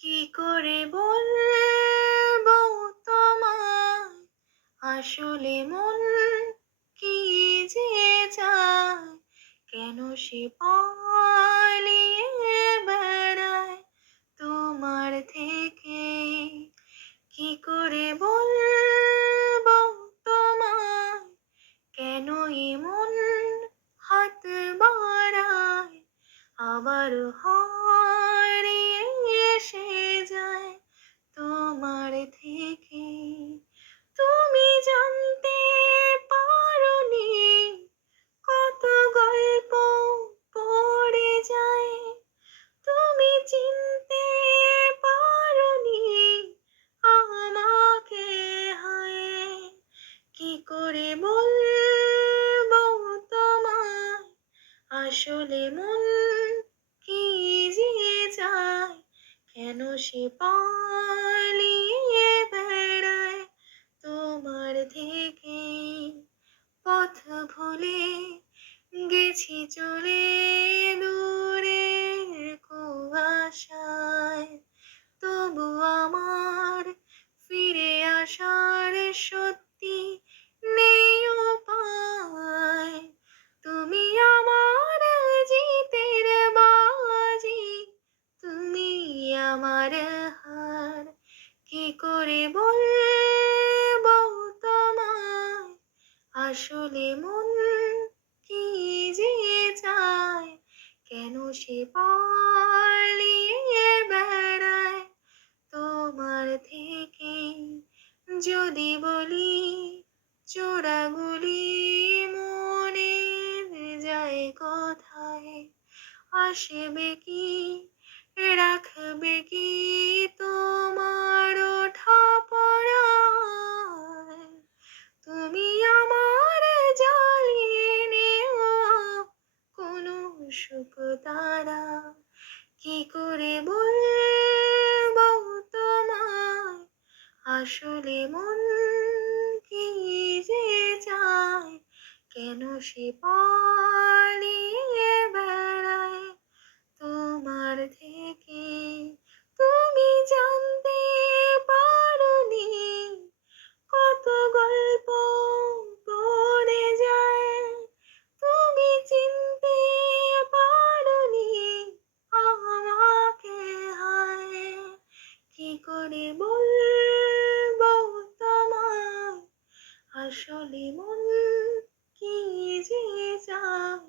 কি করে বলবো তোমায়, আসলে মন কি যে চায়, কেন সে পালিয়ে বেড়ায় তোমার থেকে। কি করে বলবো তোমায়, কেন এমন হাত বাড়ায়, আবার হারিয়ে এসে যায় তোমার থেকে। তুমি জানতে পারোনি কত গল্প পড়ে যায়, তুমি চিনতে পারোনি আমাকে। হায়, কি করে বলবো তোমায়, আসলে মন কি যে চায়, কেন সে পালিয়ে বেড়ায় তোমার থেকে। পথ ভুলে গেছি চলে দূরের কুয়াশায়, তবু আমার ফিরে আসার সত্যি নেই উপায়। তুমি আমার জিতের বাজি, তুমি আমার হার। কি করে বলবো তোমায়, আসলে মন কি যে চায়, কেন সে পালিয়ে বেড়ায় তোমার থেকে। যদি বলি চোরাগুলি মনের যায় কোথায়, আসবে কি রাখবে কি তোমার ওঠা পড়ায়। তুমি আমার জ্বালিয়ে নেওয়া কোনো সুখ তারা, কি করে বলবো তোমায়, আসলে মন কি যে চায়, কেন সে পালিয়ে বেড়ায় তোমার থেকে। তুমি জানতে পারোনি কত গল্প পড়ে যায়, তুমি চিনতে পারোনি আমাকে। হায়, কি করে বলবো তোমায়, আসলে মন কি যে চায়,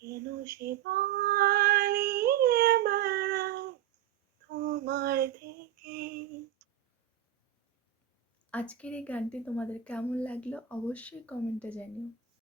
কেন সে পালিয়ে বেড়ায় তোমার থেকে। আজকের এই গানটি তোমাদের কেমন লাগলো অবশ্যই কমেন্টে জানিও।